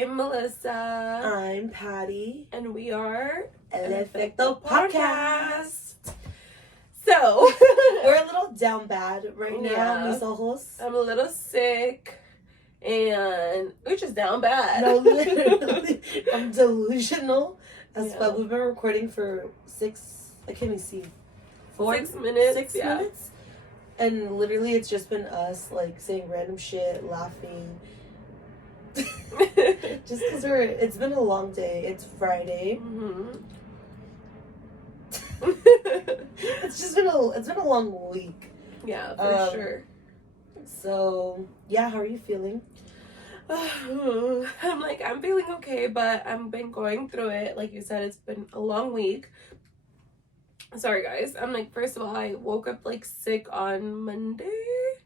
I'm Melissa. I'm Patty. And we are Efecto podcast. So, we're a little down bad right now, mis ojos. I'm a little sick. And we're just down bad. No, literally. I'm delusional as fuck. We've been recording for 6 minutes. 6 minutes. And literally it's just been us like saying random shit, laughing. Just because it's been a long day. It's Friday. Mm-hmm. It's been a long week. Yeah, for sure. So yeah, how are you feeling? I'm feeling okay, but I've been going through it. Like you said, it's been a long week. Sorry guys. First of all, I woke up sick on Monday.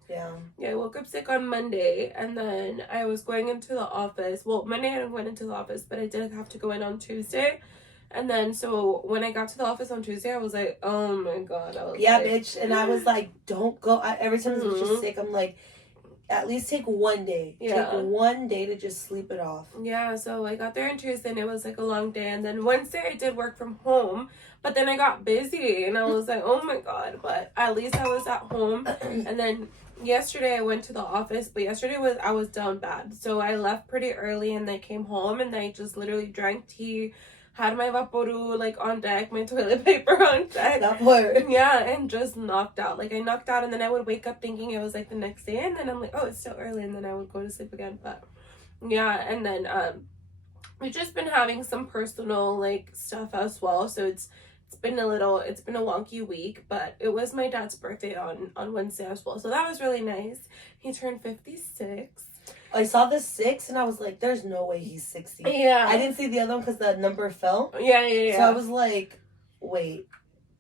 Yeah, I woke up sick on Monday, and then I was going into the office. Well, Monday I went into the office, but I did have to go in on Tuesday. And then, so when I got to the office on Tuesday, I was like, oh my god. Bitch. And I was like, don't go. Every time this bitch is sick, I'm like, at least take one day. Yeah. Take one day to just sleep it off. Yeah, so I got there on Tuesday, and it was a long day. And then Wednesday, I did work from home. But then I got busy, and I was like, oh my god. But at least I was at home. And then yesterday, I went to the office. But yesterday, I was down bad. So I left pretty early, and I came home, and I just literally drank tea. Had my Vaporu, on deck, my toilet paper on deck. That part. Yeah, and just knocked out. I knocked out, and then I would wake up thinking it was, the next day, and then I'm like, oh, it's still early, and then I would go to sleep again. But, yeah, and then, we've just been having some personal, stuff as well, so it's been a wonky week, but it was my dad's birthday on Wednesday as well, so that was really nice. He turned 56. I saw the 6 and I was like, there's no way he's 60. Yeah. I didn't see the other one because the number fell. Yeah. So I was like, wait,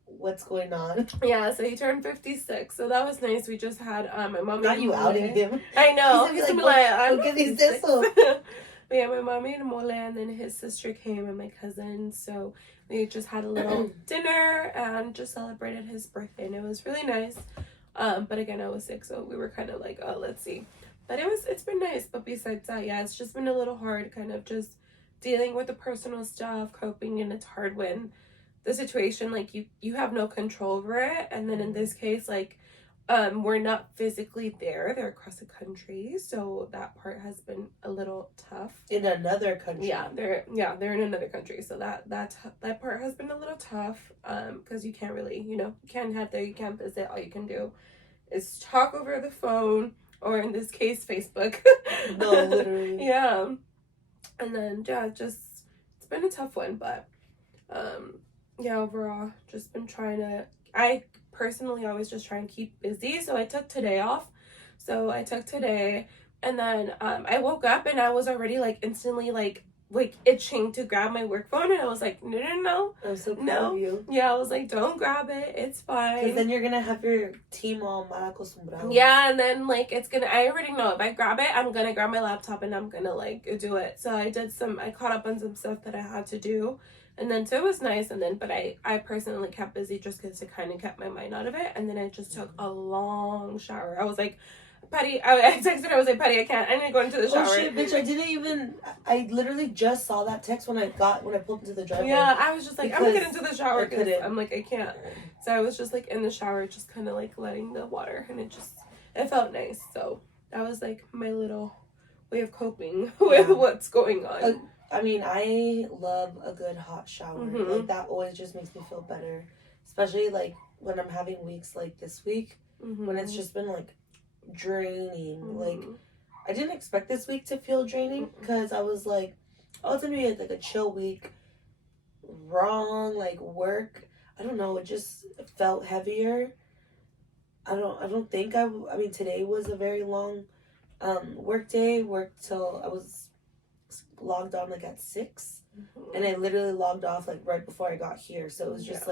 what's going on? Yeah, so he turned 56. So that was nice. We just had my mom. Not you outing him. I know. He's gonna be like, go get these dishes. But yeah, my mom made mole, and then his sister came and my cousin. So we just had a little dinner and just celebrated his birthday, and it was really nice. But again, I was sick, so we were kind of like, oh, let's see. But it's been nice. But besides that, yeah, it's just been a little hard kind of just dealing with the personal stuff, coping, and it's hard when the situation, you have no control over it. And then in this case, we're not physically there. They're across the country. So that part has been a little tough. In another country. Yeah, they're in another country. So that part has been a little tough. Because you can't really, you can't head there, you can't visit. All you can do is talk over the phone. Or in this case, Facebook. No, literally. Yeah. And then, yeah, it's been a tough one. But, yeah, overall, just been I personally always just try and keep busy. So I took today off. So I took today. And then I woke up and I was already, instantly, itching to grab my work phone, and I was like, no. I'm so proud of you. Yeah, I was like, don't grab it. It's fine. Because then you're going to have your team all mal acostumbrado. Yeah, and then, I already know if I grab it, I'm going to grab my laptop and I'm going to, do it. So I caught up on some stuff that I had to do. And then, so it was nice. And then, but I personally kept busy just because it kind of kept my mind out of it. And then I just took a long shower. I was like, Patty, I texted her, I was like, Patty, I need to go into the shower. Oh shit, bitch, I literally just saw that text when I pulled into the driveway. Yeah, I was just like, I'm gonna get into the shower because I'm like, I can't. So I was just in the shower, just kind of letting the water, and it felt nice. So that was my little way of coping with what's going on. I love a good hot shower. Mm-hmm. That always just makes me feel better. Especially when I'm having weeks like this week, when it's just been draining. Mm-hmm. I didn't expect this week to feel draining because I was like, oh, it's gonna be a chill week. Wrong, work. I don't know, it just felt heavier. I don't think today was a very long work day. Worked till I was logged on at 6, and I literally logged off right before I got here. So it was just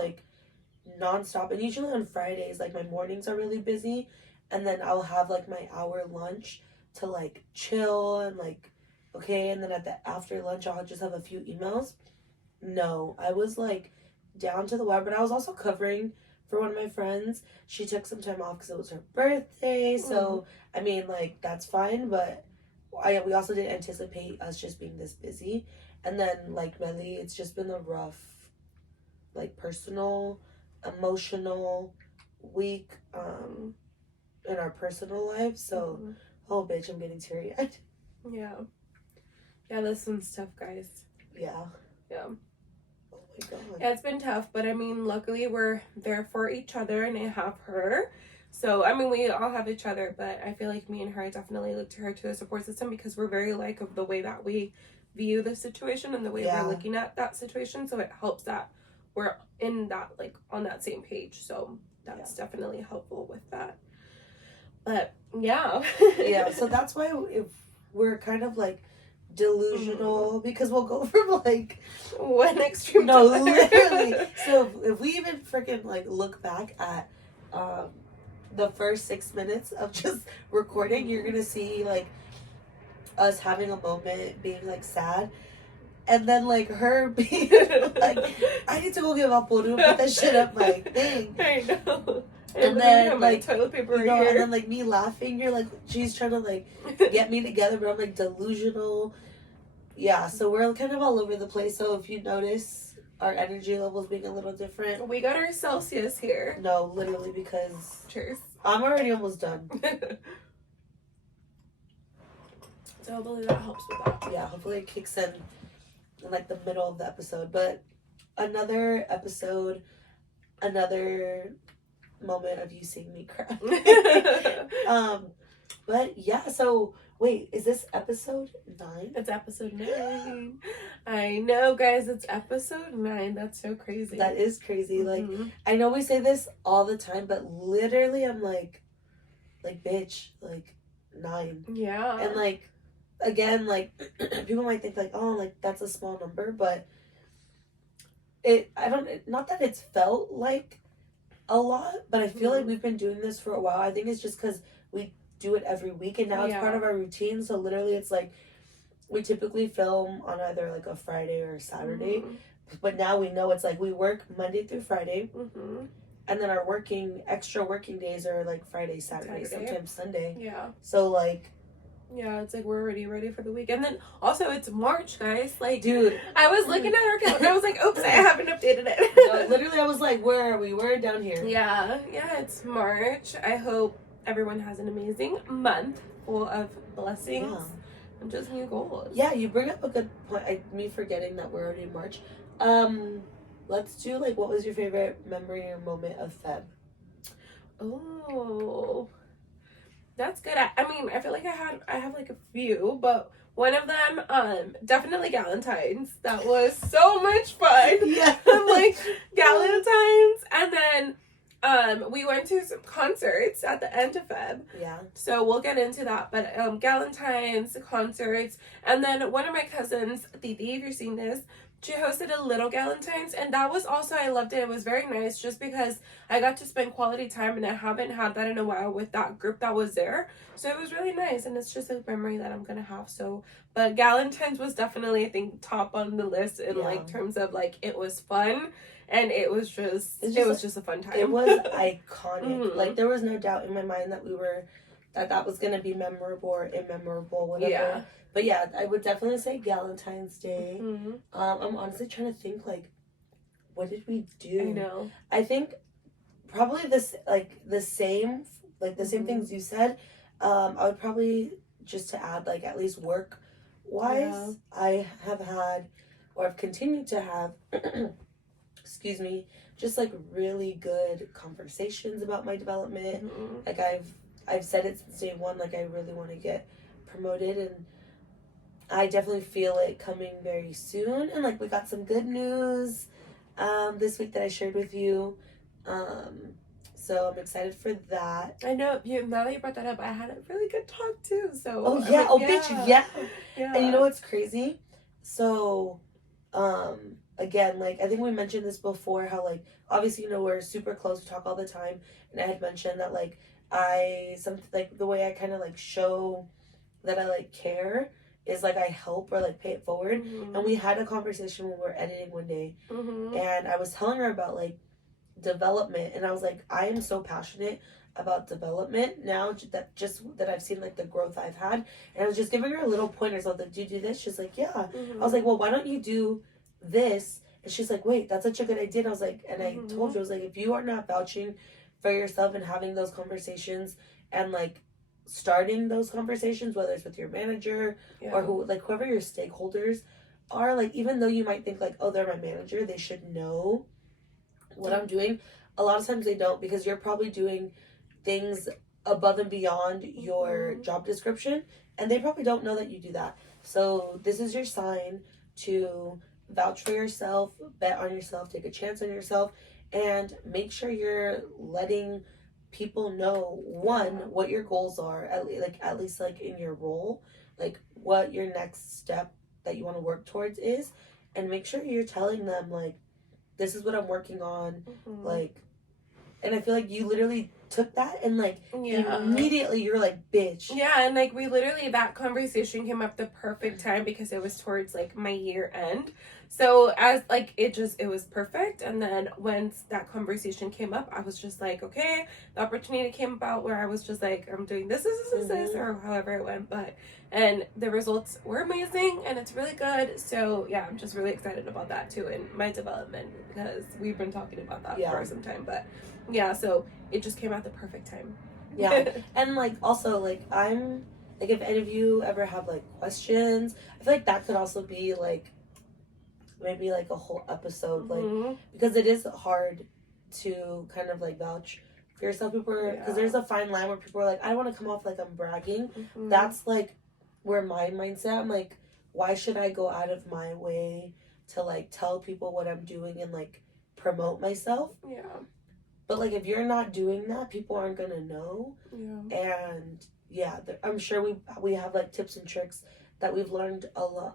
nonstop. And usually on Fridays, my mornings are really busy. And then I'll have my hour lunch to chill and okay. And then after lunch, I'll just have a few emails. No, I was down to the wire, but I was also covering for one of my friends. She took some time off because it was her birthday. So, that's fine. But we also didn't anticipate us just being this busy. And then, like Melly, it's just been a rough, like, personal, emotional week in our personal lives. So, oh, bitch, I'm getting teary-eyed. Yeah. Yeah, this one's tough, guys. Yeah. Yeah. Oh, my God. Yeah, it's been tough, but, I mean, luckily we're there for each other, and I have her. So, I mean, we all have each other, but I feel like me and her, I definitely look to her to a support system because we're very alike of the way that we view the situation and the way we're looking at that situation. So it helps that we're in that, like, on that same page. So that's definitely helpful with that. But, yeah. Yeah, so that's why if we're kind of, like, delusional because we'll go from, like, one extreme no, to literally. So if we even freaking, like, look back at the first 6 minutes of just recording, you're gonna see, like, us having a moment, being, like, sad, and then, like, her being like, I need to go get my puru, put that shit up my thing. I know. And then, like, toilet paper you know, here. and then, like, me laughing, you're like, she's trying to, like, get me together, but I'm, like, delusional. Yeah, so we're kind of all over the place. So if you notice our energy levels being a little different, we got our Celsius here. no, literally, because cheers. I'm already almost done. So hopefully that helps with that. Yeah, hopefully it kicks in like the middle of the episode. But another episode, another moment of you seeing me cry. But yeah, so wait, is this episode 9? It's episode 9. I know, guys, it's episode 9. That's so crazy. That is crazy. Like, I know we say this all the time, but literally I'm like, bitch, like, 9. Yeah. And like, again, like, people might think like, oh, like, that's a small number, but not that it's felt like a lot, but I feel like we've been doing this for a while. I think it's just because we do it every week, and now it's part of our routine. So literally, it's like we typically film on either like a Friday or a Saturday, but now we know it's like we work Monday through Friday, and then our extra working days are like Friday, Saturday, sometimes Sunday. Yeah. So like, yeah, it's like we're already ready for the week. And then also it's March, guys. Like, dude, I was looking at our calendar. I was like, oops, I haven't updated it. No, literally, I was like, where are we? We're down here. Yeah, it's March. I hope everyone has an amazing month full of blessings and just new goals. Yeah, you bring up a good point. Me forgetting that we're already in March. Let's do like, what was your favorite memory or moment of Feb? Oh, that's good. I mean, I feel like I have like a few, but one of them, definitely Galentine's. That was so much fun. Yeah. Like Galentine's, and then we went to some concerts at the end of Feb. Yeah. So we'll get into that. But Galentine's, concerts, and then one of my cousins, Titi, if you're seeing this, she hosted a little Galentine's, and that was also, I loved it. It was very nice just because I got to spend quality time, and I haven't had that in a while with that group that was there. So it was really nice, and it's just a memory that I'm gonna have. So, but Galentine's was definitely, I think, top on the list in like terms of like it was fun, and it was just a fun time. It was iconic. Like there was no doubt in my mind that that was gonna be memorable or immemorable, whatever. Yeah. But yeah, I would definitely say Galentine's Day. I'm honestly trying to think, like, what did we do? I know. I think probably the same things you said. I would probably, just to add, like, at least work-wise, I have had, or I've continued to have, excuse me, just, like, really good conversations about my development. Like, I've said it since day one, like, I really want to get promoted, and I definitely feel it coming very soon. And like we got some good news this week that I shared with you. So I'm excited for that. I know, now that you brought that up, I had a really good talk too. So bitch, yeah. Yeah. And you know what's crazy? So again, like I think we mentioned this before, how like obviously, you know, we're super close, we talk all the time, and I had mentioned that like the way I kind of like show that I like care is like I help or like pay it forward. And we had a conversation when we were editing one day, and I was telling her about like development, and I was like, I am so passionate about development now that I've seen like the growth I've had, and I was just giving her little pointers. I was like, "Do you do this?" She's like, "Yeah." I was like, "Well, why don't you do this?" And she's like, "Wait, that's such a good idea." And I was like, and I told you, I was like, if you are not vouching for yourself and having those conversations and like starting those conversations, whether it's with your manager or whoever your stakeholders are, like, even though you might think like, oh, they're my manager, they should know what I'm doing. A lot of times they don't, because you're probably doing things above and beyond your job description, and they probably don't know that you do that. So this is your sign to vouch for yourself, bet on yourself, take a chance on yourself, and make sure you're letting people know, one, what your goals are, at least like in your role, like what your next step that you want to work towards is, and make sure you're telling them like, this is what I'm working on, like. And I feel like you literally took that and like immediately you're like, bitch. Yeah, and like we literally, that conversation came up the perfect time because it was towards like my year end. So as like it was perfect. And then once that conversation came up, I was just like, okay, the opportunity came about where I was just like, I'm doing this, or however it went. And the results were amazing and it's really good. So yeah, I'm just really excited about that too in my development, because we've been talking about that for some time. But yeah, so it just came at the perfect time. Yeah. And like also like I'm like, if any of you ever have like questions, I feel like that could also be like maybe like a whole episode, like, because it is hard to kind of like vouch for yourself. People, because there's a fine line where people are like, I don't want to come off like I'm bragging. That's like where my mindset, I'm like, why should I go out of my way to like tell people what I'm doing and like promote myself? But like, if you're not doing that, people aren't gonna know. And I'm sure we have like tips and tricks that we've learned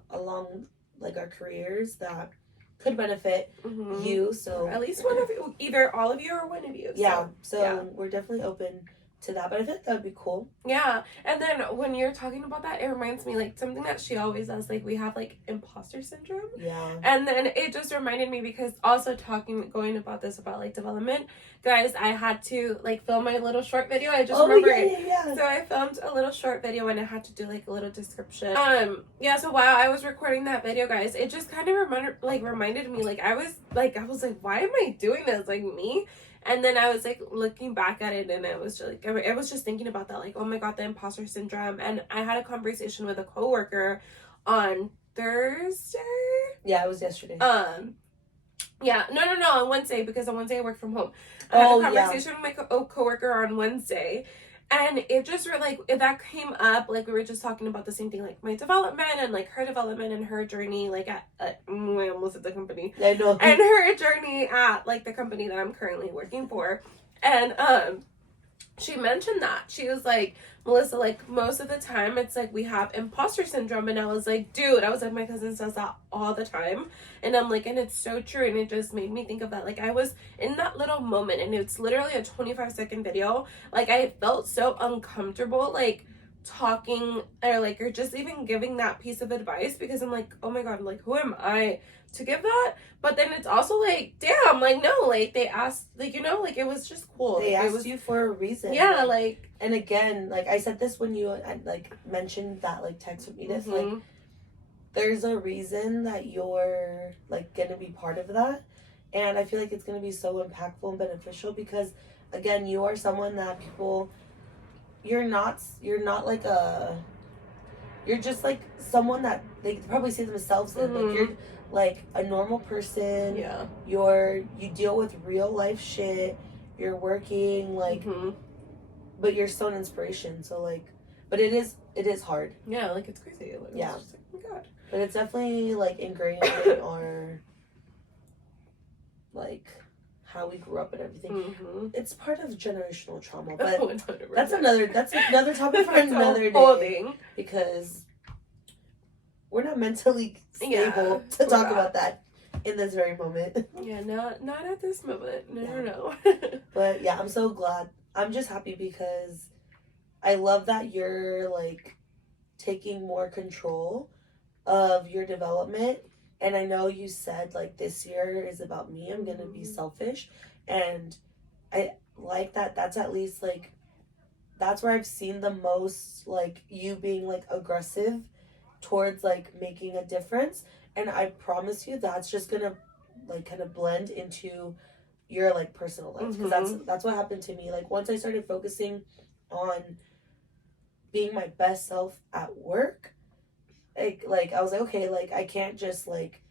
along like our careers that could benefit you. So at least one of you, either all of you or one of you. So we're definitely open to that, but I think that would be cool. Yeah. And then when you're talking about that, it reminds me like something that she always does, like we have like imposter syndrome. And then it just reminded me, because also going about this about like development, guys, I had to like film my little short video. I just remember it. So I filmed a little short video and I had to do like a little description. So while I was recording that video, guys, it just kind of reminded me, like I was like, why am I doing this? Like me? And then I was like looking back at it, and I was just thinking about that, like, oh my god, the imposter syndrome. And I had a conversation with a coworker on Thursday. Yeah, it was yesterday. On Wednesday, because on Wednesday I work from home. I had a conversation with my coworker on Wednesday. And it just that came up, like we were just talking about the same thing, like my development and like her development and her journey, like at I almost at the company. I know. And her journey at like the company that I'm currently working for. And she mentioned that. She was like, Melissa, like most of the time it's like we have imposter syndrome. And I was like, dude, my cousin says that all the time. And I'm like, and it's so true. And it just made me think of that. Like I was in that little moment, and it's literally a 25-second video. Like I felt so uncomfortable, like talking or just even giving that piece of advice, because I'm like, oh my god, like who am I to give that? But then it's also like, damn, like no, like they asked, like, you know, like it was just cool. They like, asked you for a reason. Yeah, like, and again, like I said this when you like mentioned that like text with Edith, like there's a reason that you're like gonna be part of that, and I feel like it's gonna be so impactful and beneficial, because again, you are someone that people, you're not like you're just like someone that they probably see themselves in. Like you're like a normal person. You deal with real life shit. You're working like, but you're so an inspiration. So like, but it is hard. Yeah, like it's crazy. Like, yeah. It's just like, oh my god. But it's definitely like ingrained in our like how we grew up and everything. It's part of generational trauma, but 100%. that's another topic for another day, because we're not mentally stable to talk about that in this very moment. Yeah, not at this moment. No. But yeah, I'm so glad. I'm just happy because I love that you're like taking more control of your development. And I know you said like this year is about me. I'm gonna be selfish, and like that. That's at least like, that's where I've seen the most, like, you being like aggressive towards like making a difference. And I promise you that's just gonna like kind of blend into your like personal life, because that's what happened to me. Like, once I started focusing on being my best self at work, like I was like, okay, like I can't just like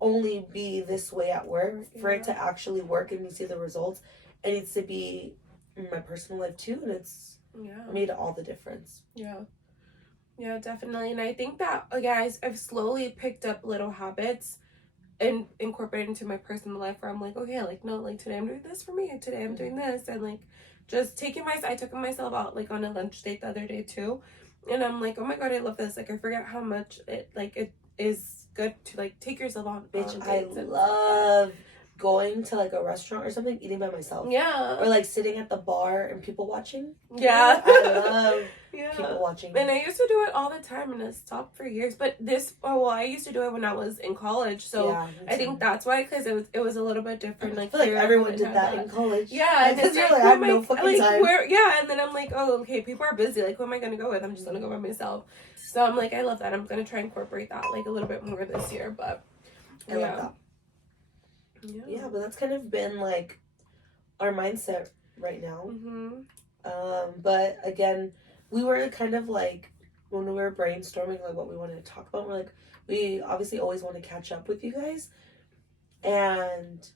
only be this way at work for it to actually work and me see the results. It needs to be in my personal life too, and it's made all the difference. Yeah, definitely. And I think that, guys, I've slowly picked up little habits and incorporated into my personal life where I'm like, okay, like, no, like, today I'm doing this for me, and today I'm doing this, and like just I took myself out like on a lunch date the other day too, and I'm like, oh my god, I love this. Like, I forget how much it is good to like take yourself on. Bitch, I love going to like a restaurant or something, eating by myself. Yeah. Or like sitting at the bar and people watching. Yeah. I love people watching. And I used to do it all the time, and it stopped for years. But I used to do it when I was in college. So I think that's why, because it was a little bit different. Like, I feel like everyone did that in college. Yeah. Because you're like, I have no fucking time. And then I'm like, oh, okay, people are busy. Like, who am I going to go with? I'm just going to go by myself. So I'm like, I love that. I'm going to try and incorporate that like a little bit more this year. But I love that. Yeah, but that's kind of been like our mindset right now. But again, we were kind of like, when we were brainstorming like what we wanted to talk about, we're like, we obviously always want to catch up with you guys, and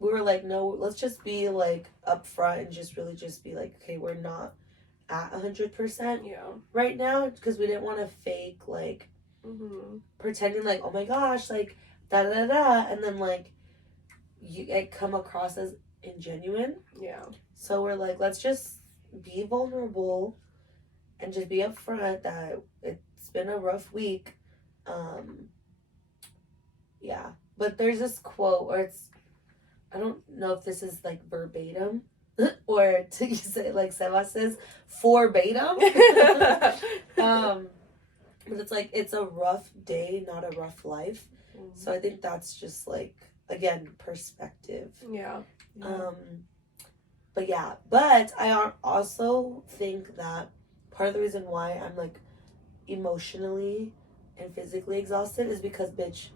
we were like, no, let's just be like upfront and just really just be like, okay, we're not at 100% right now, because we didn't want to fake like pretending like, oh my gosh, like da da da, and then like it come across as ingenuine. So we're like, let's just be vulnerable and just be upfront that it's been a rough week. But there's this quote, or I don't know if this is like verbatim or to say like Seba says verbatim. But it's like, it's a rough day, not a rough life. So I think that's just like, again, perspective. But I also think that part of the reason why I'm like emotionally and physically exhausted is because, bitch,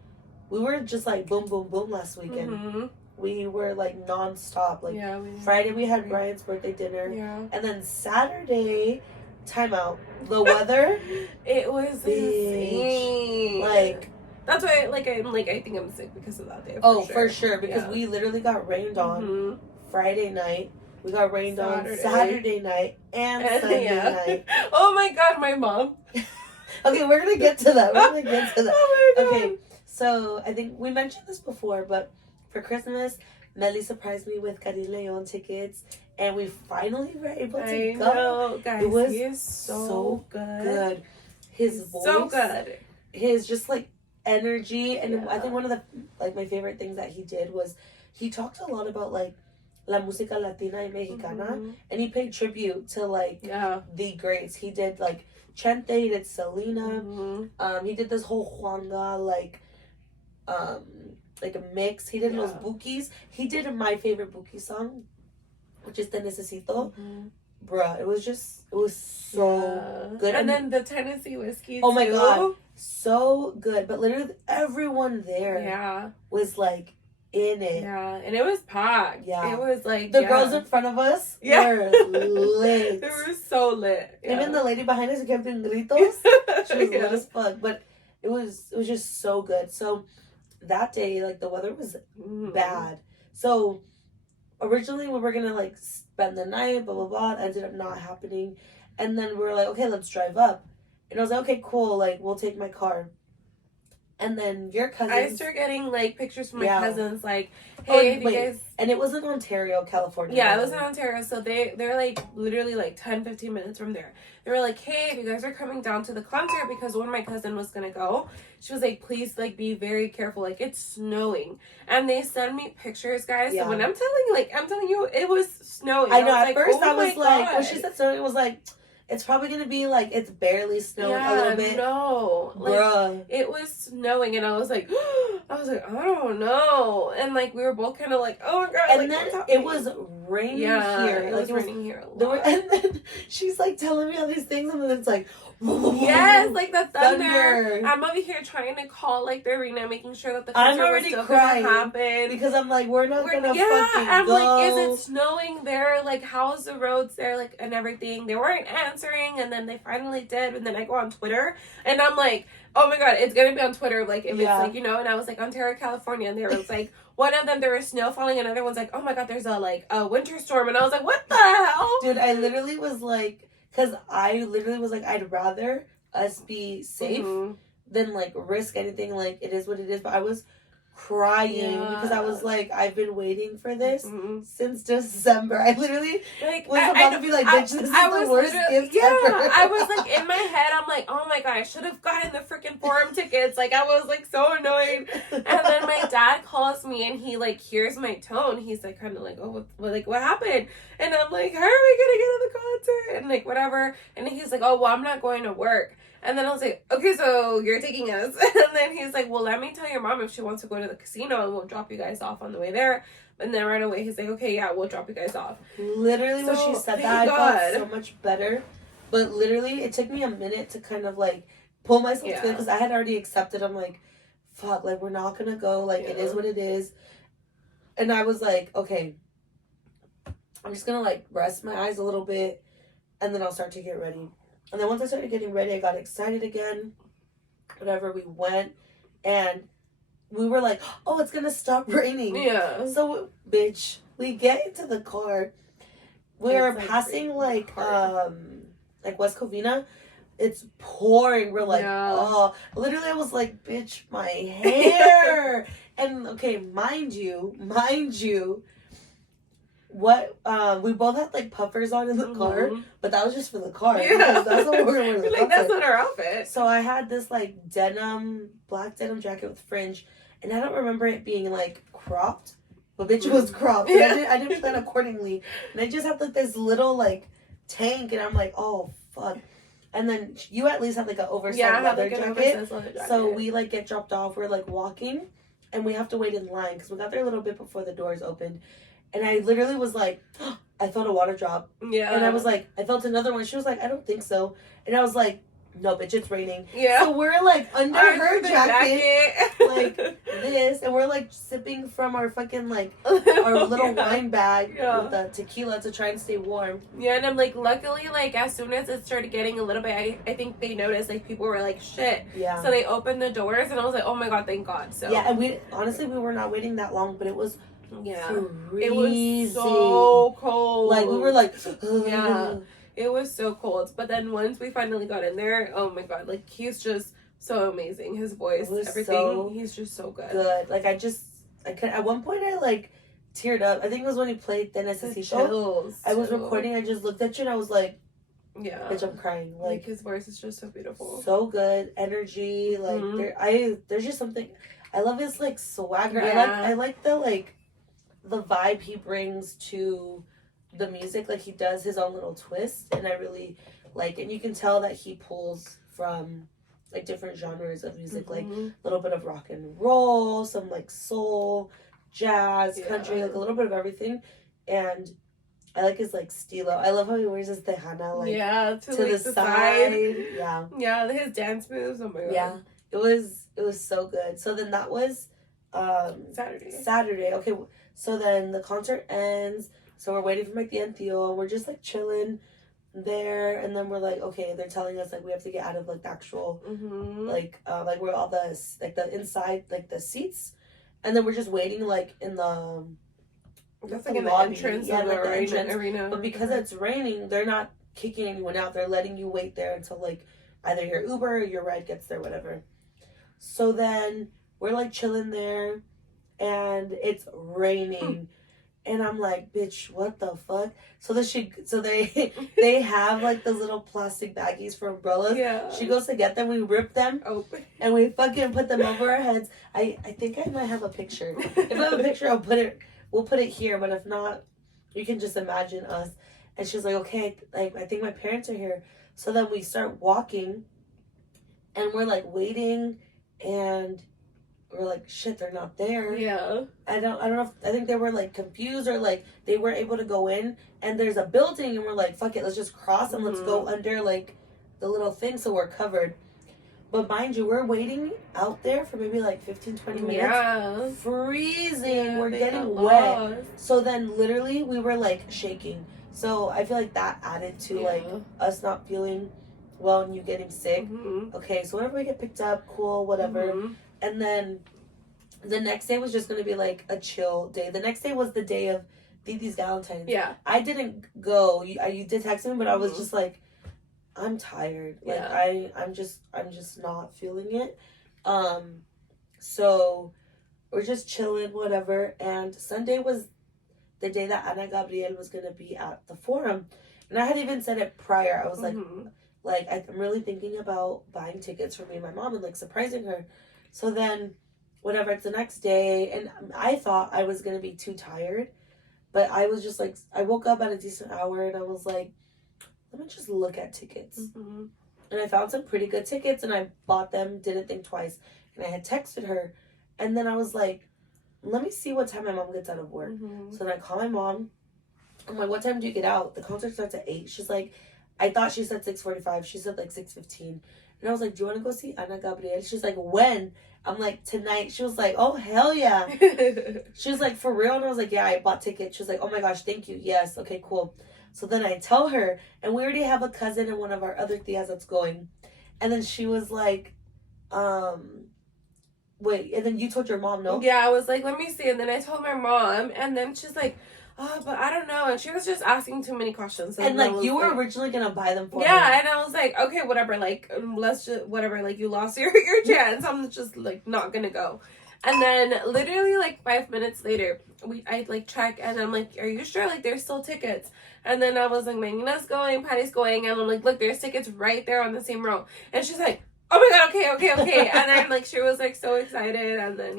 we were just like boom boom boom last weekend. We were like non-stop. Like, Friday we had Brian's birthday dinner, and then Saturday, timeout, the weather, it was insane. Like, that's why, I think I'm sick because of that day. For sure. Because we literally got rained on Friday night. We got rained on Saturday night and Sunday night. Oh my god, my mom. Okay, we're gonna get to that. Oh my god. Okay, so I think we mentioned this before, but for Christmas, Melly surprised me with Carin Leon tickets, and we finally were able to go. Know, guys. It was he is so good. His voice, so good. His just like energy, and I think one of the like my favorite things that he did was he talked a lot about like la música latina y mexicana, and he paid tribute to like the greats. He did like Chente, he did Selena, he did this whole Juanga like a mix. He did Los Bukis. He did my favorite Buki song, which is Te Necesito. Bruh, it was so good. And then the Tennessee whiskey oh my god, so good. But literally everyone there was like in it. And it was packed. It was like the girls in front of us were lit. They were so lit. Even the lady behind us who kept doing gritos, she was lit as fuck. But it was just so good. So that day, like, the weather was bad. So originally we were gonna like spend the night, blah blah blah. It ended up not happening. And then we were like, okay, let's drive up. And I was like, okay, cool, like, we'll take my car. And then your cousins, I started getting like pictures from my cousins, like, hey, you guys. And it was in Ontario, California. Yeah, it was in Ontario. So they're like literally like 10-15 minutes from there. They were like, hey, if you guys are coming down to the concert, because when my cousin was gonna go, she was like, please, like, be very careful, like, it's snowing. And they sent me pictures, guys. So when I'm telling you, it was snowing. I know. At first, I was like, when she said snowing, it was like, it's probably going to be, like, it's barely snowing a little bit. No. Bruh. Like, it was snowing, and I was like, I don't know. And, like, we were both kind of like, oh, my God. And like, then it was raining Yeah, here. it Like was raining here a there were, lot. and then she's like telling me all these things, and then it's like, yes, like the thunder. thunder. I'm over here trying to call like the arena, making sure that the I'm concert was already still crying gonna happen. because I'm like, we're not gonna yeah, fucking I'm go. like, is it snowing there? Like, how's the roads there? Like, and everything. They weren't answering, and then they finally did. And then I go on Twitter, and I'm like, oh my god, it's gonna be on Twitter. Like, if it's like, you know. And I was like, Ontario, California, and there was like one of them, there was snow falling, and another one's like, oh my god, there's a winter storm, and I was like, what the hell, dude? I literally was like, because I literally was like, I'd rather us be safe than like risk anything. Like, it is what it is. But I was crying because I was like, I've been waiting for this since December. I literally like was about to be like, bitch, this is the worst gift ever. I was like, in my head, I'm like, oh my god, I should have gotten the freaking forum tickets. Like, I was like so annoyed. And then my dad calls me and he like hears my tone. He's like kind of like, oh, what happened? And I'm like, how are we gonna get to the concert? And like whatever. And he's like, oh well, I'm not going to work. And then I was like, okay, so you're taking us. And then he's like, well, let me tell your mom if she wants to go to the casino and we'll drop you guys off on the way there. And then right away, he's like, okay, yeah, we'll drop you guys off. Literally, when she said that, I felt so much better. But literally, it took me a minute to kind of like pull myself together because I had already accepted. I'm like, fuck, like, we're not going to go. Like, it is what it is. And I was like, okay, I'm just going to like rest my eyes a little bit and then I'll start to get ready. And then once I started getting ready, I got excited again. Whatever, we went and we were like, oh, it's going to stop raining. Yeah. So, bitch, we get into the car. We're passing like West Covina. It's pouring. We're like, oh, literally I was like, bitch, my hair. And okay, mind you, what we both had like puffers on in the car, but that was just for the car. Yeah, that's what we're wearing. Like, that's not our outfit. So I had this like black denim jacket with fringe, and I don't remember it being like cropped, but bitch, it was cropped. Yeah. I didn't plan accordingly, and I just had like this little like tank, and I'm like, oh fuck. And then you at least have like an oversized leather jacket. So we like get dropped off. We're like walking, and we have to wait in line because we got there a little bit before the doors opened. And I literally was like, oh, I felt a water drop. Yeah. And I was like, I felt another one. She was like, I don't think so. And I was like, no, bitch, it's raining. Yeah. So we're like under her jacket, like this, and we're like sipping from our fucking like our little wine bag with the tequila to try and stay warm. Yeah, and I'm like, luckily, like as soon as it started getting a little bit, I think they noticed like people were like, shit. Yeah. So they opened the doors, and I was like, oh my god, thank God. So yeah, and we were not waiting that long, but it was. Yeah, freezing. It was so cold. Like we were like, yeah, it was so cold. But then once we finally got in there, oh my god, like he's just so amazing. His voice, everything, he's just so good. Good. Like I could. At one point, I like teared up. I think it was when he played "Te Necesito." I was recording. I just looked at you and I was like, yeah, bitch, I'm crying. Like his voice is just so beautiful, so good, energy. Like there's just something. I love his like swagger. Yeah. I like the vibe he brings to the music. Like he does his own little twist, and I really like, and you can tell that he pulls from like different genres of music, like a little bit of rock and roll, some like soul, jazz, country, like a little bit of everything. And I like his like stilo. I love how he wears his tejana like to like, the side. Yeah, his dance moves. Oh my god. Yeah, it was so good. So then that was Saturday. Okay. So then the concert ends. So we're waiting for my tia and tío. We're just like chilling there, and then we're like, okay, they're telling us like we have to get out of like the actual like where all the like the inside like the seats, and then we're just waiting like in the that's like in the entrance of the arena. But because it's raining, they're not kicking anyone out. They're letting you wait there until like either your Uber or your ride gets there, whatever. So then we're like chilling there, and it's raining, and I'm like, bitch, what the fuck? So they have like those little plastic baggies for umbrellas. Yeah. She goes to get them. We rip them open, and we fucking put them over our heads. I think I might have a picture. If I have a picture, we'll put it here. But if not, you can just imagine us. And she's like, okay, like I think my parents are here. So then we start walking, and we're like waiting, and we were like, shit, they're not there. Yeah. I don't know if, I think they were like confused or like they weren't able to go in, and there's a building and we're like, fuck it, let's just cross and let's go under like the little thing so we're covered. But mind you, we're waiting out there for maybe like 15-20 minutes. Yeah. Freezing. Yeah, we're they getting got wet. lost. So then literally we were like shaking. So I feel like that added to like us not feeling well and you getting sick. Okay, so whenever we get picked up, cool, whatever. And then the next day was just going to be like a chill day. The next day was the day of Didi's Valentine's. Yeah. I didn't go. You did text me, but I was just like, I'm tired. Like I'm just not feeling it. So we're just chilling, whatever. And Sunday was the day that Ana Gabriel was gonna be at the forum, and I had even said it prior. I was like I'm really thinking about buying tickets for me and my mom and like surprising her. So then, whatever. It's the next day, and I thought I was gonna be too tired, but I was just like, I woke up at a decent hour, and I was like, let me just look at tickets. And I found some pretty good tickets, and I bought them, didn't think twice. And I had texted her, and then I was like, let me see what time my mom gets out of work. So then I call my mom. I'm like, what time do you get out? The concert starts at 8. She's like, I thought she said 6:45. She said like 6:15. And I was like, do you want to go see Ana Gabriel? She's like, when? I'm like, tonight. She was like, oh, hell yeah. She was like, for real? And I was like, yeah, I bought tickets. She was like, oh my gosh, thank you. Yes. Okay, cool. So then I tell her, and we already have a cousin and one of our other tias that's going. And then she was like, wait, and then you told your mom, no? Yeah, I was like, let me see. And then I told my mom, and then she's like, oh, but I don't know. And she was just asking too many questions. And like, you were originally going to buy them for her. Yeah, and I was like, okay, whatever. Like, let's just, whatever. Like, you lost your chance. I'm just, like, not going to go. And then literally, like, 5 minutes later, I like, check, and I'm like, are you sure? Like, there's still tickets. And then I was like, Manina's going, Patty's going, and I'm like, look, there's tickets right there on the same row. And she's like, oh my god, okay. And then, like, she was, like, so excited, and then,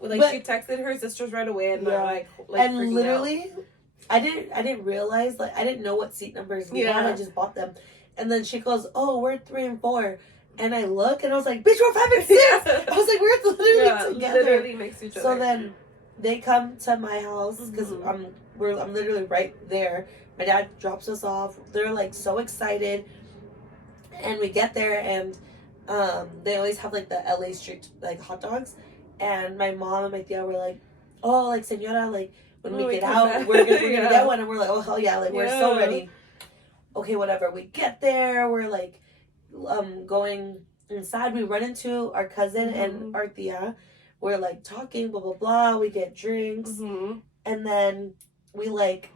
like, she texted her sisters right away, and they're, like and literally, out. I didn't realize, like, I didn't know what seat numbers we had, I just bought them. And then she goes, oh, we're 3 and 4. And I look, and I was like, bitch, we're 5 and 6! I was like, we're literally together. Literally next to each other. So then, they come to my house, because I'm literally right there. My dad drops us off. They're, like, so excited. And we get there, and they always have, like, the LA street, like, hot dogs. And my mom and my tia were like, oh, like, senora, like, when we get out, we're gonna get one. And we're like, oh, hell yeah, like, we're so ready. Okay, whatever. We get there. We're, like, going inside. We run into our cousin and our tia. We're, like, talking, blah, blah, blah. We get drinks. And then we, like,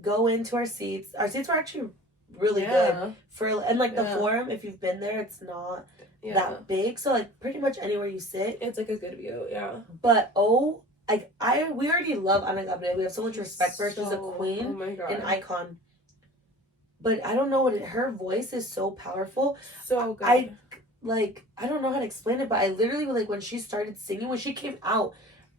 go into our seats. Our seats were actually really good. And, like, the forum, if you've been there, it's not that big. So, like, pretty much anywhere you sit. It's, like, a good view, But, we already love Ana Gabriel. We have so much respect for her. She's a queen. Oh, my God. An icon. But I don't know her voice is so powerful. So good. I don't know how to explain it, but I literally, like, when she started singing, when she came out,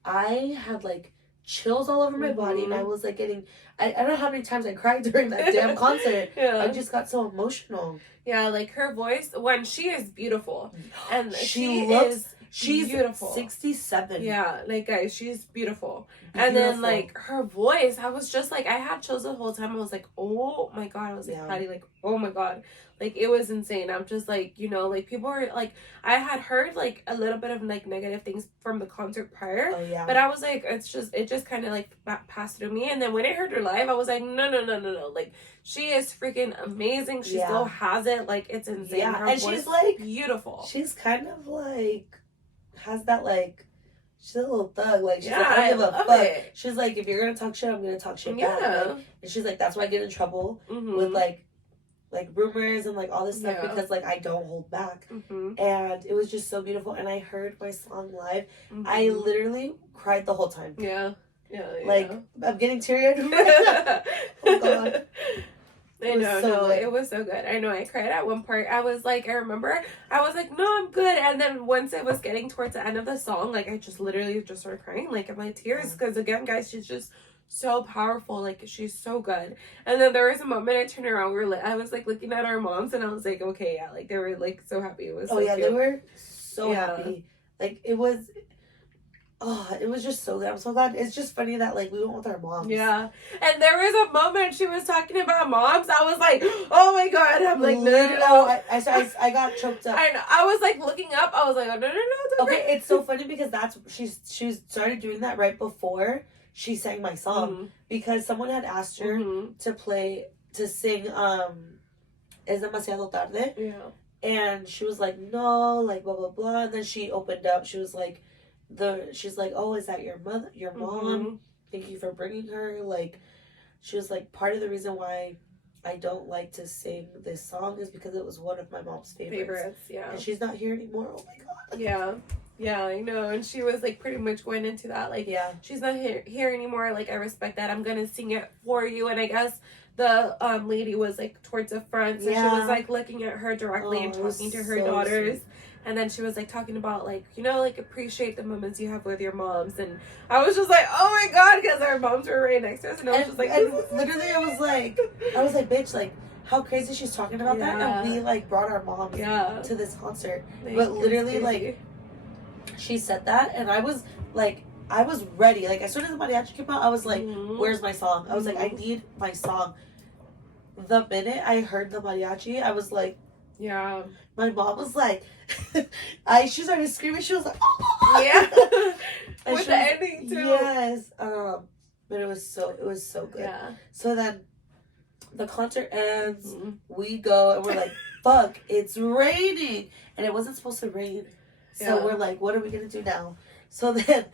I had, like, chills all over my body, and I was, like, getting, I don't know how many times I cried during that damn concert. I just got so emotional. Yeah, like, her voice, when she is beautiful, and she's beautiful. 67. Yeah, like, guys, she's beautiful. And then, like, her voice, I was just, like, I had chills the whole time. I was like, oh, my God. I was like, Patty, like, oh, my God. Like, it was insane. I'm just, like, like, people were, like, I had heard, like, a little bit of, like, negative things from the concert prior. Oh, yeah. But I was, like, it just kind of, like, passed through me. And then when I heard her live, I was like, no. Like, she is freaking amazing. She still has it. Like, it's insane. Yeah, her and voice she's, like, beautiful. She's kind of, like, has that, like, she's a little thug. Like, she's like, I don't give a fuck. It. She's like, if you're going to talk shit, I'm going to talk shit back. Like, and she's like, that's why I get in trouble with, like rumors and, like, all this stuff because, like, I don't hold back. And it was just so beautiful. And I heard my song live. I literally cried the whole time. Yeah. Like, I'm getting teary-eyed. Oh, God. I know, it was so good. I know, I cried at one part. I was like, I remember, I was like, no, I'm good. And then once it was getting towards the end of the song, like, I just literally just started crying, like, in my tears. Because, again, guys, she's just so powerful. Like, she's so good. And then there was a moment I turned around, I was, like, looking at our moms, and I was like, okay, yeah, like, they were, like, so happy. It was so cute. They were so happy. Like, it was, Oh, it was just so good. I'm so glad. It's just funny that like we went with our moms. Yeah. And there was a moment she was talking about moms. I was like, oh my God. I'm like, no. Oh, I got choked up. I was like looking up. I was like, oh, no. Okay, it's so funny because she started doing that right before she sang my song because someone had asked her to sing Es demasiado tarde. Yeah. And she was like, no, like blah blah blah. And then she opened up. She was like, she's like, oh, is that your mom? Thank you for bringing her. Like, she was like, part of the reason why I don't like to sing this song is because it was one of my mom's favorites. Yeah. And she's not here anymore. Oh my God. Yeah, I know. And she was like pretty much going into that. Like, she's not here anymore. Like, I respect that. I'm gonna sing it for you. And I guess the lady was like towards the front, so she was like looking at her directly and talking to her daughters. Sweet. And then she was like talking about like, you know, like appreciate the moments you have with your moms. And I was just like, oh my God, because our moms were right next to us. And I was just like, literally I was like, bitch, like how crazy she's talking about that. And we like brought our moms to this concert. But literally like she said that and I was ready. Like as soon as the mariachi came out, I was like, where's my song? I was like, I need my song. The minute I heard the mariachi, I was like, my mom was like, she started screaming. She was like, oh! Yeah, with the ending too. Yes, but it was so good. Yeah. So then, the concert ends. We go and we're like, fuck, it's raining, and it wasn't supposed to rain. So we're like, what are we gonna do now? So then,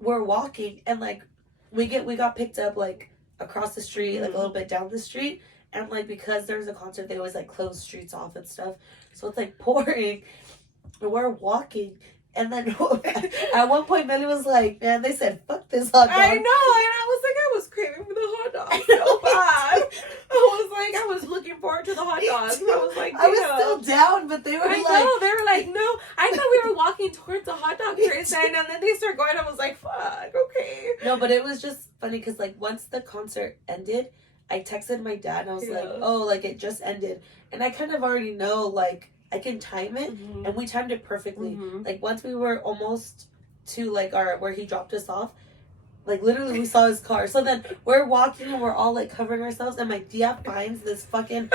we're walking and like, we got picked up like across the street, like a little bit down the street. And, like, because there's a concert, they always, like, close streets off and stuff. So it's, like, pouring. And we're walking. And then at one point, Melly was like, man, they said, fuck this hot dog. I know. And I was like, I was craving for the hot dog so bad. I was looking forward to the hot dogs. I was like, I was still down, but they were they were like, no. I thought we were walking towards the hot dog train, and then they start going. I was like, fuck, okay. No, but it was just funny because, like, once the concert ended, I texted my dad and I was like, oh, like it just ended. And I kind of already know, like, I can time it. And we timed it perfectly. Like, once we were almost to, like, where he dropped us off, like, literally we saw his car. So then we're walking and we're all, like, covering ourselves. And my tia finds this fucking,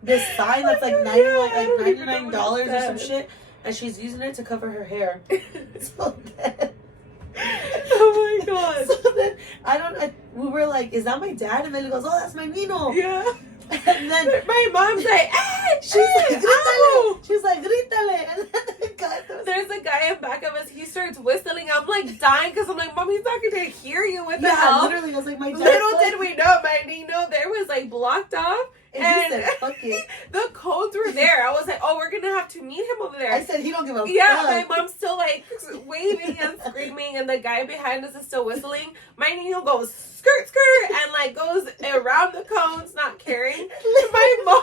this sign that's, like, $99 or some shit. And she's using it to cover her hair. So then... Oh my God. So then we were like, is that my dad? And then he goes, oh, that's my Nino. Yeah. And then my mom's like, hey, she's like, grítale. She's like, grítale. And then there's a guy in back of us. He starts whistling. I'm like dying because I'm like, Mom, he's not going to hear you. What the hell? Literally, I was like, my dad. Little did we know, my Nino there was like blocked off. And he said, fuck it. The codes were there. I was like, oh, we're going to have to meet him over there. I said, he don't give a fuck. Yeah, my mom's still like waving and screaming, and the guy behind us is still whistling. My Nino goes skirt, and like goes around the cones, not caring. My mom.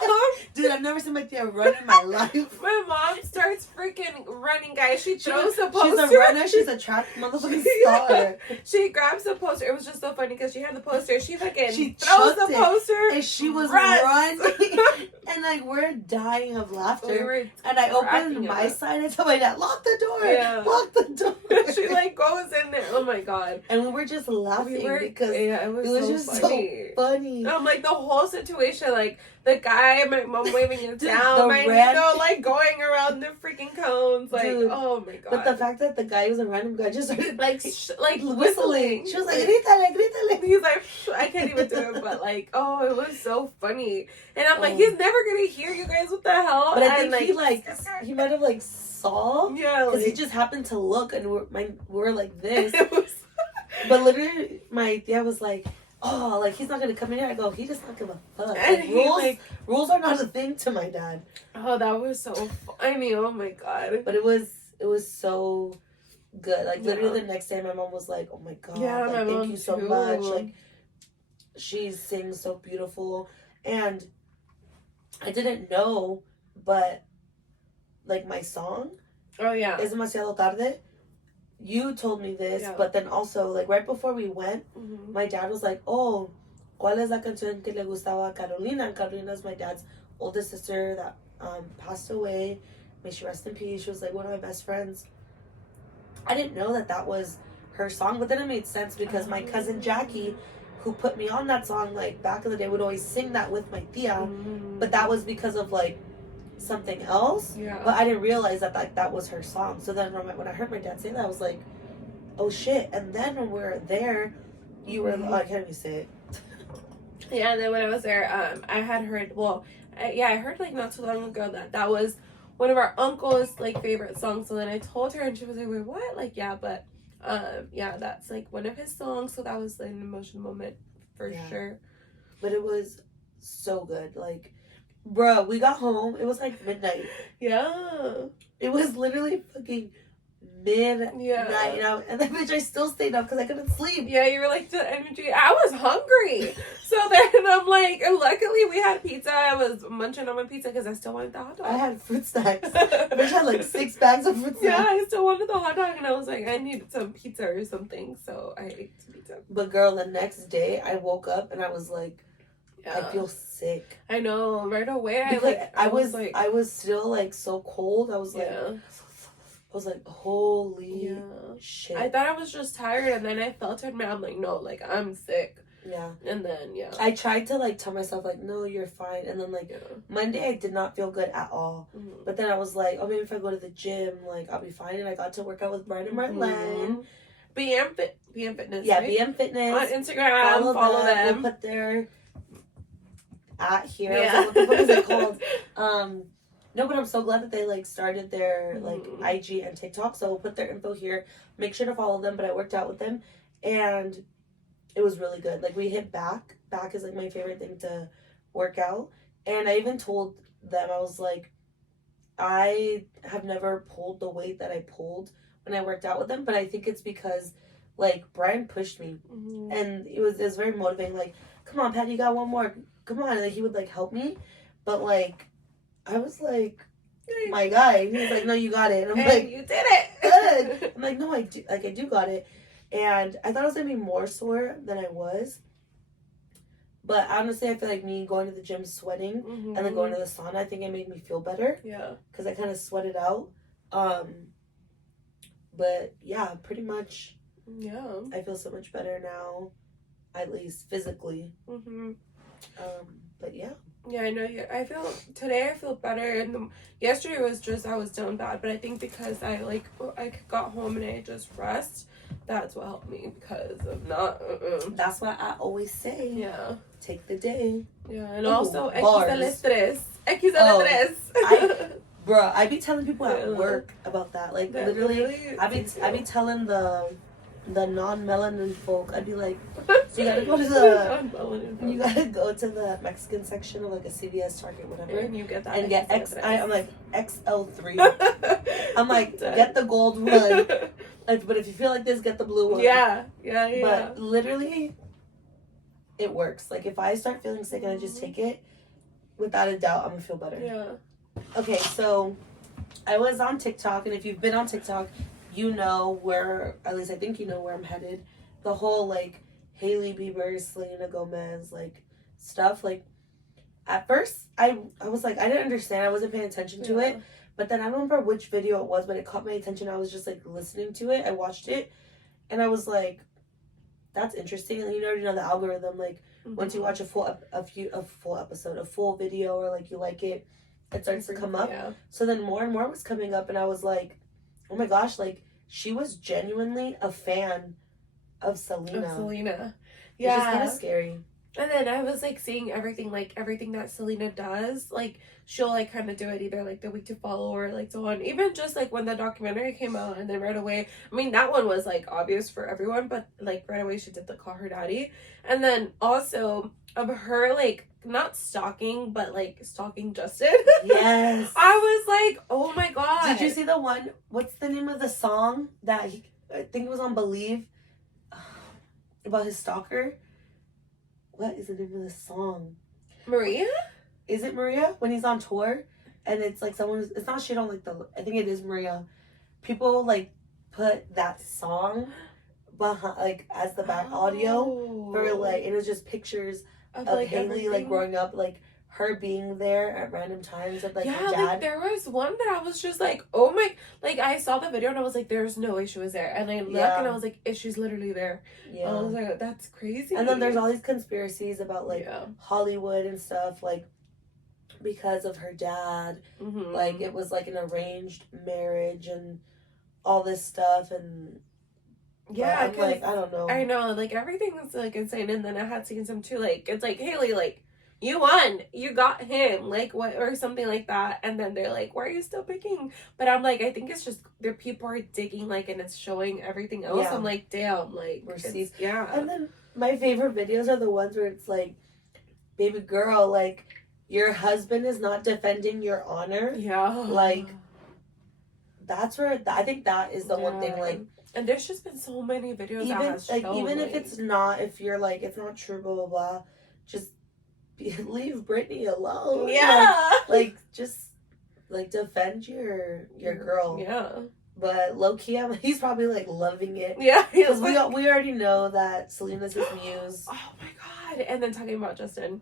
Dude, I've never seen my tia run in my life. My mom starts freaking running, guys. She throws the poster. She's a runner. She's a track motherfucking star. She grabs the poster. It was just so funny because she had the poster. She throws the poster. And she was running. And like, we're dying of laughter. And I opened my side and told my dad, lock the door. Yeah. Lock the door. She like goes in there. Oh my God. And we were just laughing because it was just so funny. I'm like, the whole situation, like the guy, my mom waving it down, my Nino like going around the freaking cones, like, oh my God. But the fact that the guy was a random guy just started like whistling. She was like, grítale. He's like, I can't even do it, but like, oh, it was so funny. And I'm like, he's never gonna hear you guys. What the hell? But I think he might have like saw, because he just happened to look, and we're like this. But literally, my dad was like, oh, like, he's not gonna come in here. I go, he does not give a fuck. Like, rules are not a thing to my dad. Oh, that was so funny. Oh my God. But it was so good. Like, literally the next day, my mom was like, oh my God, like, thank you so much. Like, she sings so beautiful. And I didn't know, but like, my song, Es demasiado tarde. You told me this, but then also, like, right before we went, my dad was like, oh, ¿cuál es la canción que le gustaba a Carolina? And Carolina's my dad's oldest sister that passed away. May she rest in peace. She was, like, one of my best friends. I didn't know that was her song, but then it made sense because my cousin Jackie, who put me on that song, like, back in the day, would always sing that with my tia, but that was because of, like, something else, but I didn't realize that, like, that was her song. So then when I heard my dad say that, I was like, oh shit. And then when we were there, you were, oh, I can't even say it. Yeah, and then when I was there, I had heard, I heard, like, not too long ago that was one of our uncle's, like, favorite songs. So then I told her, and she was like, wait, what? Like, yeah, but, that's, like, one of his songs. So that was, like, an emotional moment for sure. But it was so good. Like, bro, we got home. It was, like, midnight. Yeah. It was literally fucking midnight. Yeah. And then, bitch, I still stayed up because I couldn't sleep. Yeah, you were like, the energy. I was hungry. So then I'm like, luckily we had pizza. I was munching on my pizza because I still wanted the hot dog. I had fruit snacks. Bitch had like 6 bags of fruit snacks. Yeah, I still wanted the hot dog and I was like, I need some pizza or something. So I ate some pizza. But girl, the next day I woke up and I was like, I feel sick. I know. Right away, I was still like so cold. I was like, holy shit. I thought I was just tired, and then I felt it, man. I'm like, no, like, I'm sick. Yeah. And then, I tried to, like, tell myself, like, no, you're fine. And then, like, Monday, I did not feel good at all. Mm-hmm. But then I was like, oh, maybe if I go to the gym, like, I'll be fine. And I got to work out with Brian and Marlene. BM Fitness, yeah, right? BM Fitness. On Instagram, follow them. We'll put their here. Yeah. I was like, what the fuck is it called? No, but I'm so glad that they, like, started their, like, IG and TikTok. So we'll put their info here. Make sure to follow them. But I worked out with them. And it was really good. Like, we hit back. Back is, like, my favorite thing to work out. And I even told them, I was like, I have never pulled the weight that I pulled when I worked out with them. But I think it's because, like, Brian pushed me. Mm-hmm. And it was very motivating. Like, come on, Pat, you got one more. Come on. And, like, he would, like, help me. But, like, I was like, my guy. He was like, no, you got it. And I'm like, you did it. Good. I'm like, no, I do got it. And I thought I was going to be more sore than I was. But honestly, I feel like me going to the gym sweating and then going to the sauna, I think it made me feel better. Yeah. Because I kind of sweated out. But yeah, pretty much. Yeah. I feel so much better now, at least physically. Mm-hmm. But yeah. Yeah, I know. I feel better. And yesterday was just, I was down bad. But I think because I got home and I just rest, that's what helped me. Because of not. That's what I always say. Yeah. Take the day. Yeah, and also, X el estrés. Bro, I be telling people at work about that. Like, literally, I be telling the non-melanin folk, I'd be like, so you gotta go to the Mexican section of like a CVS, Target, whatever, and you get that, and get I'm like XL3. I'm like, get the gold one, but if you feel like this, get the blue one. Yeah. But literally, it works. Like, if I start feeling sick and I just take it, without a doubt, I'm gonna feel better. Yeah. Okay, so I was on TikTok, and if you've been on TikTok, you know where, at least I think you know where I'm headed. The whole, like, Hailey Bieber, Selena Gomez, like, stuff. Like, at first, I was like, I didn't understand. I wasn't paying attention to it. But then I don't remember which video it was, but it caught my attention. I was just, like, listening to it. I watched it. And I was like, that's interesting. And you already know the algorithm. Like, once you watch a full video, or, like, you like it, it starts to come up. Yeah. So then more and more was coming up. And I was like, oh my gosh, like, she was genuinely a fan of Selena. Yeah. Which is kind of scary. And then I was, like, seeing everything that Selena does. Like, she'll, like, kind of do it either, like, the week to follow or, like, so on. Even just, like, when the documentary came out and then right away. I mean, that one was, like, obvious for everyone. But, like, right away she did the Call Her Daddy. And then also of her, like, not stalking, but, like, stalking Justin. Yes. I was like, oh my god. Did you see the one, what's the name of the song that I think it was on Believe, about his stalker? What is the name of the song? Maria? Is it Maria? When he's on tour and it's like it's not She Don't Like the, I think it is Maria. People, like, put that song behind, like, as the back audio for, like, and it was just pictures of like, Hailey, like, growing up, like, her being there at random times of like yeah, her dad. like there was one that I was just like, oh my, like I saw the video and I was like, there's no way she was there, and I look and I was like, she's literally there. Yeah. I was like, that's crazy. And then there's all these conspiracies about like Hollywood and stuff, like because of her dad, like it was like an arranged marriage and all this stuff, and yeah, I'm like, I don't know. I know, like everything was like insane, and then I had seen some too, like it's like, Haley, like you won, you got him, like what, or something like that, and then they're like, why are you still picking? But I'm like, I think it's just their people are digging, like, and it's showing everything else. I'm like, damn, like receipts. Yeah. And then my favorite videos are the ones where it's like, baby girl, like your husband is not defending your honor. Yeah. Like that's where I think that is the one thing, like. And there's just been so many videos even that has like shown, even like, if it's not, if you're like it's not true, blah blah blah, just leave Britney alone. Yeah. Like just like defend your girl. Yeah. But low key, he's probably like loving it. Yeah. Because we already know that Selena's his muse. Oh my god! And then talking about Justin.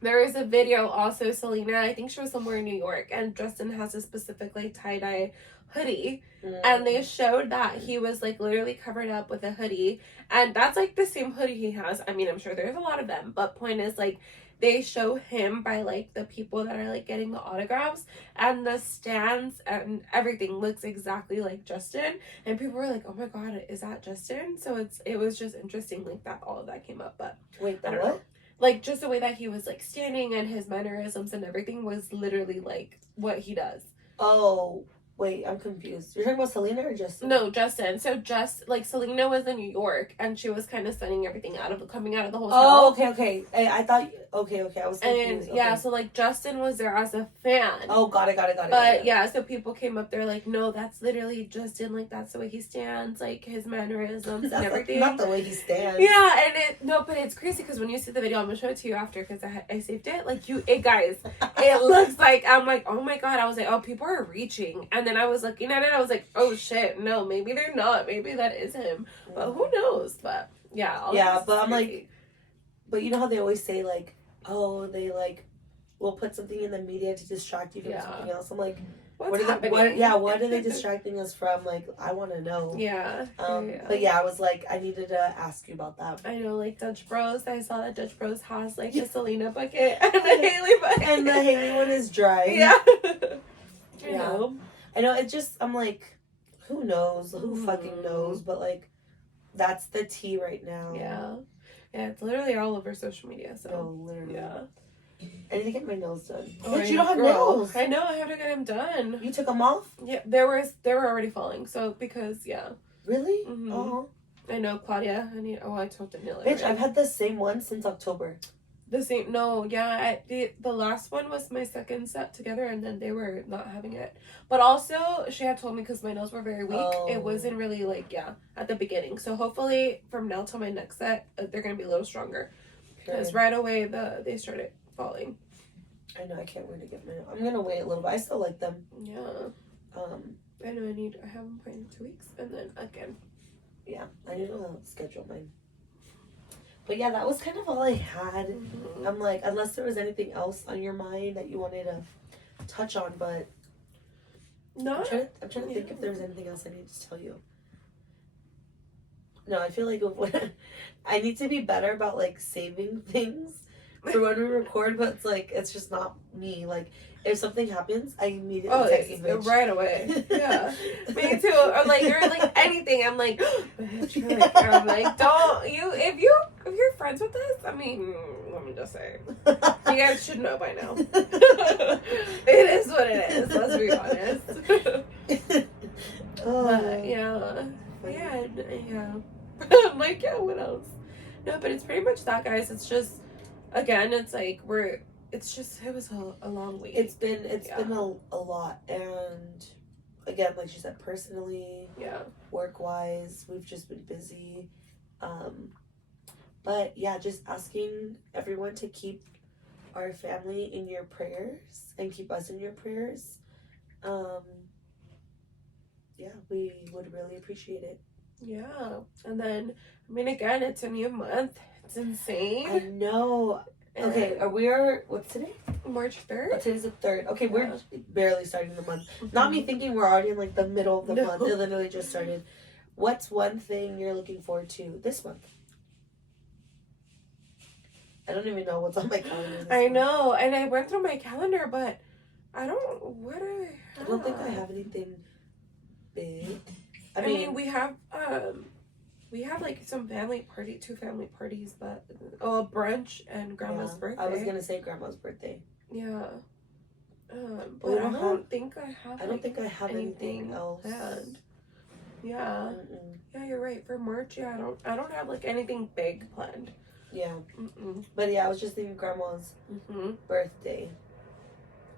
There is a video also, Selena, I think she was somewhere in New York, and Justin has a specific like tie-dye hoodie, and they showed that he was like literally covered up with a hoodie, and that's like the same hoodie he has. I mean, I'm sure there's a lot of them, but point is, like, they show him by like the people that are like getting the autographs, and the stands and everything looks exactly like Justin, and people were like, oh my god, is that Justin? So it was just interesting, like, that all of that came up. But wait, I don't know. Like, just the way that he was, like, standing and his mannerisms and everything was literally, like, what he does. Oh, wait, I'm confused. You're talking about Selena or Justin? No, Justin. So, like, Selena was in New York, and she was kind of sending everything coming out of the hotel. Oh, okay. I thought, okay, I was confused. And, yeah, so, like, Justin was there as a fan. Oh, got it. But, yeah, so people came up there, like, no, that's literally Justin. Like, that's the way he stands, like, his mannerisms and everything. Not the way he stands. Yeah, and but it's crazy, because when you see the video, I'm going to show it to you after, because I saved it. Like, guys, it looks like, I'm like, oh my god. I was like, oh, people are reaching. And then I was looking at it, I was like, oh shit, no, maybe they're not. Maybe that is him. But who knows? But, yeah. Yeah, but I'm like, but you know how they always say, like, oh, they, like, will put something in the media to distract you from something else. I'm like, what's happening? What are they distracting us from? Like, I want to know. Yeah. But yeah, I was like, I needed to ask you about that. I know, like, Dutch Bros. I saw that Dutch Bros has, like, the Selena bucket and the Haley bucket. And the Haley one is dry. Yeah. Yeah. I know, it just, I'm like, who knows? Who fucking knows? But, like, that's the tea right now. Yeah. Yeah, it's literally all over social media, so. No, literally. Yeah. I need to get my nails done. But you don't have nails. I know, I have to get them done. You took them off? Yeah, they were already falling, so, because, yeah. Really? Mm-hmm. Oh. I know, Claudia, I told Daniela. Bitch, I've had the same one since October. The same, no, yeah, the last one was my second set together, and then they were not having it. But also, she had told me, because my nails were very weak, it wasn't really, like, yeah, at the beginning. So hopefully, from now till my next set, they're going to be a little stronger. Because right away, they started falling. I know, I can't wait to get my, I'm going to wait a little bit. I still like them. Yeah. I know, I have them planned in 2 weeks, and then again. Yeah, I need to schedule mine. But yeah, that was kind of all I had. Mm-hmm. I'm like, unless there was anything else on your mind that you wanted to touch on, but no, I'm trying to think if there's anything else I need to tell you. No, I feel like I need to be better about like saving things for when we record, but it's like, it's just not me. Like, if something happens, I immediately text you, bitch. Right away. Yeah. Me too. Or like, anything, I'm like, bitch, I'm like, don't, if you're friends with us, I mean, let me just say, you guys should know by now. It is what it is, let's be honest. But, yeah. I'm like, yeah, what else? No, but it's pretty much that, guys. It's just, again, it's like, it was a long week. It's been a lot, and again, like she said, personally, work-wise, we've just been busy. But yeah, just asking everyone to keep our family in your prayers and keep us in your prayers. Yeah, we would really appreciate it. Yeah, and then, I mean, again, it's a new month. It's insane. I know. Okay, what's today? March 3rd? Oh, today's the 3rd. Okay, Yeah. we're barely starting the month. Not me thinking we're already in like the middle of the month. It literally just started. What's one thing you're looking forward to this month? I don't even know what's on my calendar this month. know, and I went through my calendar, but I don't. What do I have? I don't think I have anything big. I mean, we have like some two family parties, but a brunch and grandma's birthday. I was gonna say grandma's birthday. Yeah. But I don't think I have. I don't think I have anything else. Planned. Yeah. Mm-mm. Yeah, you're right. For March, yeah, I don't have like anything big planned. Yeah. Mm-mm. But yeah, I was just thinking grandma's birthday.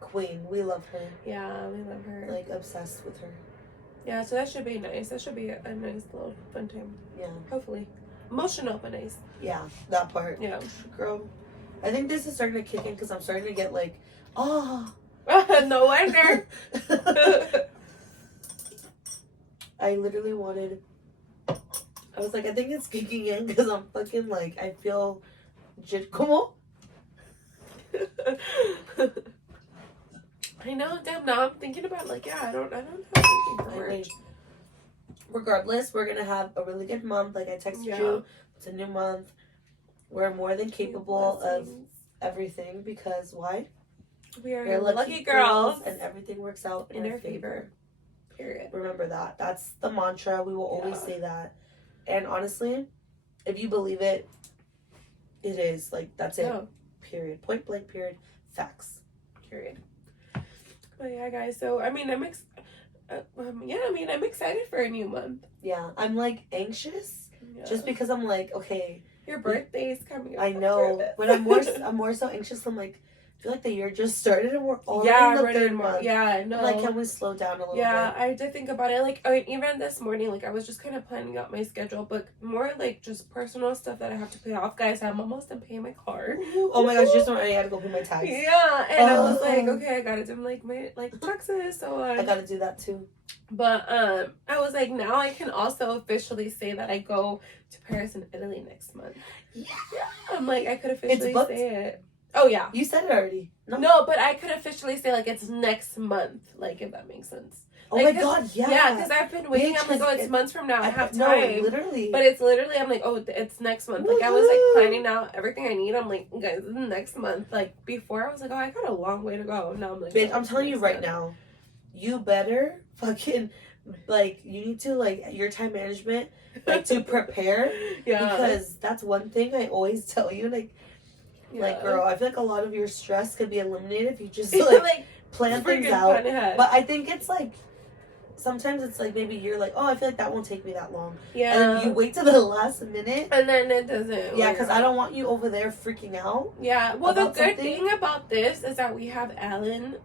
Queen, we love her. Yeah, we love her. Like obsessed with her. Yeah, so that should be nice. That should be a nice little fun time. Yeah. Hopefully. Emotional, but nice. Yeah, that part. Yeah. Girl, I think this is starting to kick in because I'm starting to get like, oh. No wonder. I literally wanted. I was like, I think it's kicking in because I'm fucking like, I feel. Come on. I know, damn. Now I'm thinking about like, yeah, I don't have anything for March. Regardless, we're gonna have a really good month. Like I texted you, it's a new month. We're more than capable of everything because why? We're lucky girls, and everything works out in our favor. Period. Remember that. That's the mantra. We will always say that. And honestly, if you believe it, it is like that's it. Period. Point blank. Period. Facts. Period. But yeah, guys. So I mean, I'm excited for a new month. Yeah, I'm like anxious just because I'm like, okay, your birthday's coming up. I know, but I'm more so anxious. I'm like, I feel like the year just started and we're already in the third month. Yeah, no. Like, can we slow down a little bit? Yeah, I did think about it. Like, I mean, even this morning, like, I was just kind of planning out my schedule, but more like just personal stuff that I have to pay off. Guys, I'm almost done paying my car. Oh my gosh, just when I gotta go pay my tax. Yeah, and I was like, okay, I gotta do my taxes, so I gotta do that too. But I was like, now I can also officially say that I go to Paris and Italy next month. Yeah. I'm like, I could officially say it. Oh, yeah. You said it already. No, but I could officially say, like, it's next month. Like, if that makes sense. Oh like, my god, yeah. Yeah, because I've been waiting. I'm like, oh, it's months from now. I have time. No, literally. But it's literally, I'm like, oh, it's next month. Like, I was, like, planning out everything I need. I'm like, guys, this is next month. Like, before, I was like, oh, I got a long way to go. Now I'm like, bitch, I'm telling you right now, you better fucking, like, you need to, like, your time management, like, to prepare. Yeah. Because that's one thing I always tell you, like, like, girl, I feel like a lot of your stress could be eliminated if you just, like plan things out. But I think it's, like, sometimes it's, like, maybe you're like, oh, I feel like that won't take me that long. Yeah. And then you wait till the last minute. And then it doesn't. Yeah, because I don't want you over there freaking out. Yeah. Well, the good thing about this is that we have Alan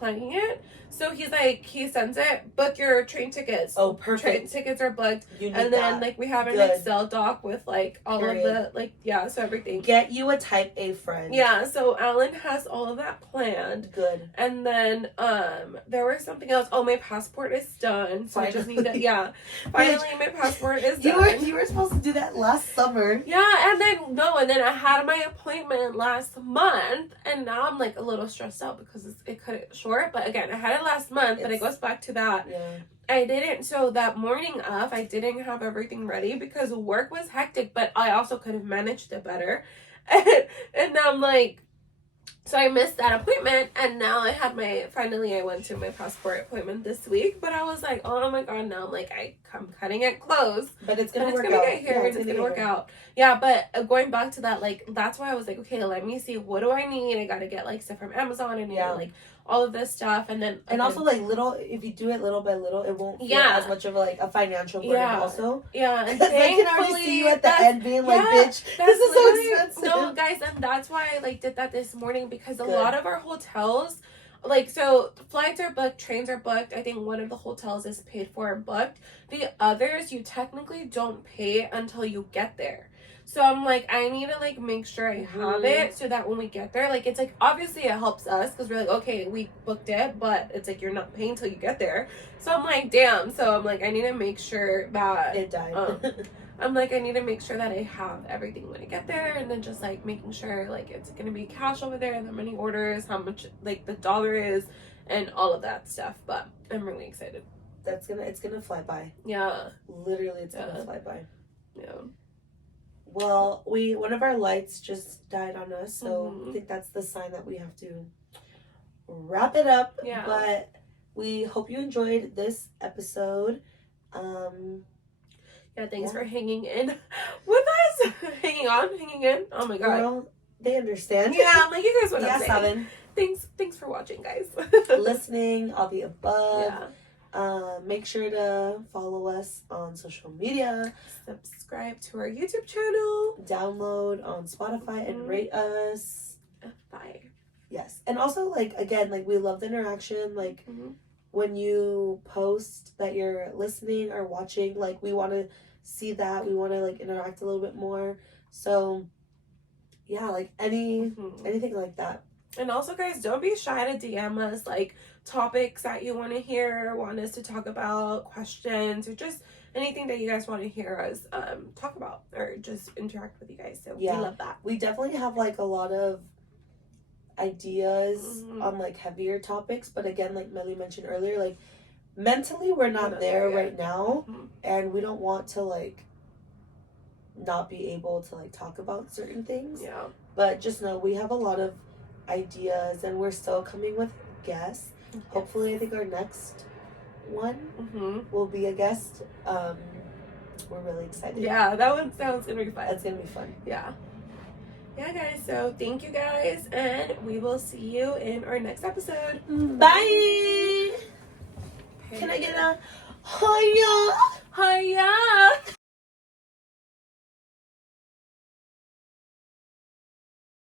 planning it. So he's like, he sends it, book your train tickets. Oh, perfect. Train tickets are booked. You need and then, that. like, we have an Excel doc with, like, all of the, like, so everything. Get you a type A friend. Yeah, so Alan has all of that planned. Good. And then, there was something else. Oh, my passport is done. So I just need to, finally, my passport is done. You were supposed to do that last summer. Yeah, and then I had my appointment last month, and now I'm like a little stressed out because it cut it short. But again, I had it last month, but it goes back to that. Yeah. I didn't. So that morning of, I didn't have everything ready because work was hectic, but I also could have managed it better. And now I'm like, so I missed that appointment, and now finally I went to my passport appointment this week, but I was like, oh my god, now I'm like, I'm cutting it close. But it's gonna work out. Get here, it's gonna work out. Yeah, but going back to that, like, that's why I was like, okay, let me see, what do I need? I gotta get, like, stuff from Amazon, and like, all of this stuff, and then... And also, like, if you do it little by little, it won't feel as much of, like, a financial burden also. Yeah, and I can already see you at the end being like, bitch, this is so expensive. No, guys, and that's why I, like, did that this morning, because a lot of our hotels... Like, so, flights are booked, trains are booked. I think one of the hotels is paid for and booked. The others, you technically don't pay until you get there. So I'm like, I need to like make sure I have it so that when we get there, like it's like obviously it helps us because we're like, okay, we booked it, but it's like you're not paying till you get there. So I'm like, damn. So I'm like, I need to make sure that It died. I'm like, I need to make sure that I have everything when I get there, and then just like making sure like it's gonna be cash over there, the money orders, how much like the dollar is, and all of that stuff. But I'm really excited. It's gonna fly by. Yeah. Literally, it's gonna fly by. Yeah. Well, one of our lights just died on us, so I think that's the sign that we have to wrap it up. Yeah. But we hope you enjoyed this episode. Yeah, thanks for hanging in with us. Hanging in. Oh my god. Girl, they understand. Yeah, I'm like, you guys what I'm saying. Saben. Thanks for watching, guys. Listening, all the above. Yeah. Make sure to follow us on social media. Subscribe to our YouTube channel. Download on Spotify and rate us. 5. Yes. And also, like, again, like, we love the interaction. Like, when you post that you're listening or watching, like, we want to see that. We want to, like, interact a little bit more. So, yeah, like, anything like that. And also, guys, don't be shy to DM us, like, topics that you want to hear, want us to talk about, questions, or just anything that you guys want to hear us talk about or just interact with you guys. So we love that. We definitely have, like, a lot of ideas on, like, heavier topics. But again, like Melly mentioned earlier, like, mentally we're not there right now. And we don't want to, like, not be able to, like, talk about certain things. Yeah. But just know we have a lot of ideas and we're still coming with guests. Hopefully, I think our next one will be a guest. We're really excited. Yeah, that one sounds gonna be fun. That's gonna be fun. Yeah, guys, so thank you guys, and we will see you in our next episode. Bye. Can I get a hiya? Hiya.